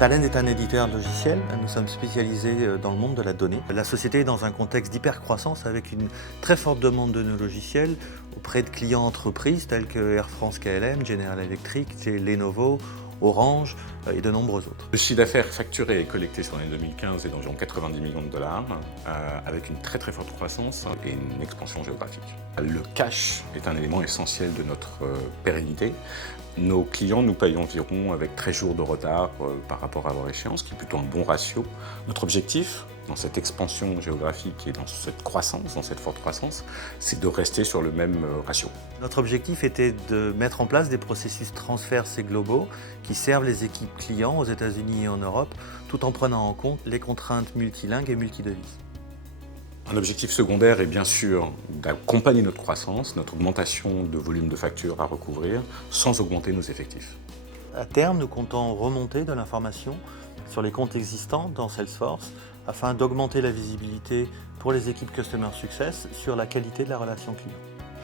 Talend est un éditeur de logiciels. Nous sommes spécialisés dans le monde de la donnée. La société est dans un contexte d'hypercroissance avec une très forte demande de nos logiciels auprès de clients entreprises tels que Air France KLM, General Electric, Lenovo, Orange et de nombreux autres. Le chiffre d'affaires facturé et collecté sur l'année 2015 est d'environ 90 millions de dollars, avec une très forte croissance et une expansion géographique. Le cash est un élément essentiel de notre pérennité. Nos clients nous payent environ avec 13 jours de retard par rapport à leur échéance, qui est plutôt un bon ratio. Notre objectif, dans cette expansion géographique et dans cette croissance, dans cette forte croissance, c'est de rester sur le même ratio. Notre objectif était de mettre en place des processus transverses et globaux qui servent les équipes clients aux États-Unis et en Europe, tout en prenant en compte les contraintes multilingues et multidevises. Un objectif secondaire est bien sûr d'accompagner notre croissance, notre augmentation de volume de factures à recouvrir, sans augmenter nos effectifs. À terme, nous comptons remonter de l'information sur les comptes existants dans Salesforce afin d'augmenter la visibilité pour les équipes Customer Success sur la qualité de la relation client.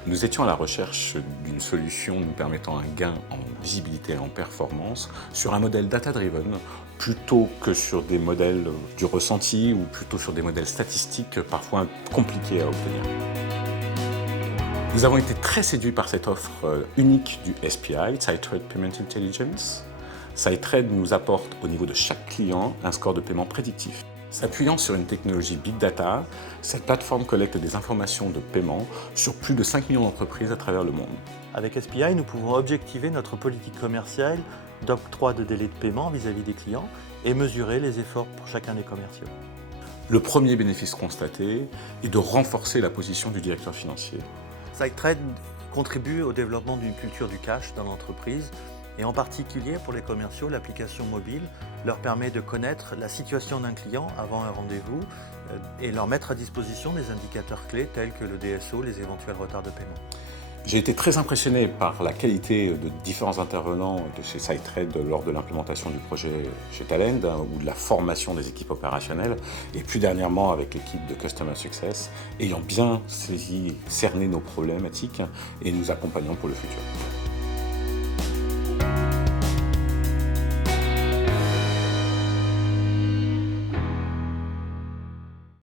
Nous étions à la recherche d'une solution nous permettant un gain en visibilité et en performance sur un modèle data-driven plutôt que sur des modèles du ressenti ou plutôt sur des modèles statistiques parfois compliqués à obtenir. Nous avons été très séduits par cette offre unique du SPI, SiteTrade Payment Intelligence. SiteTrade nous apporte au niveau de chaque client un score de paiement prédictif. S'appuyant sur une technologie Big Data, cette plateforme collecte des informations de paiement sur plus de 5 millions d'entreprises à travers le monde. Avec SPI, nous pouvons objectiver notre politique commerciale d'octroi de délai de paiement vis-à-vis des clients et mesurer les efforts pour chacun des commerciaux. Le premier bénéfice constaté est de renforcer la position du directeur financier. SiteTrade contribue au développement d'une culture du cash dans l'entreprise et en particulier pour les commerciaux, l'application mobile leur permet de connaître la situation d'un client avant un rendez-vous et leur mettre à disposition des indicateurs clés tels que le DSO, les éventuels retards de paiement. J'ai été très impressionné par la qualité de différents intervenants de chez SiteTrade lors de l'implémentation du projet chez Talend ou de la formation des équipes opérationnelles et plus dernièrement avec l'équipe de Customer Success, ayant bien cerné nos problématiques et nous accompagnant pour le futur.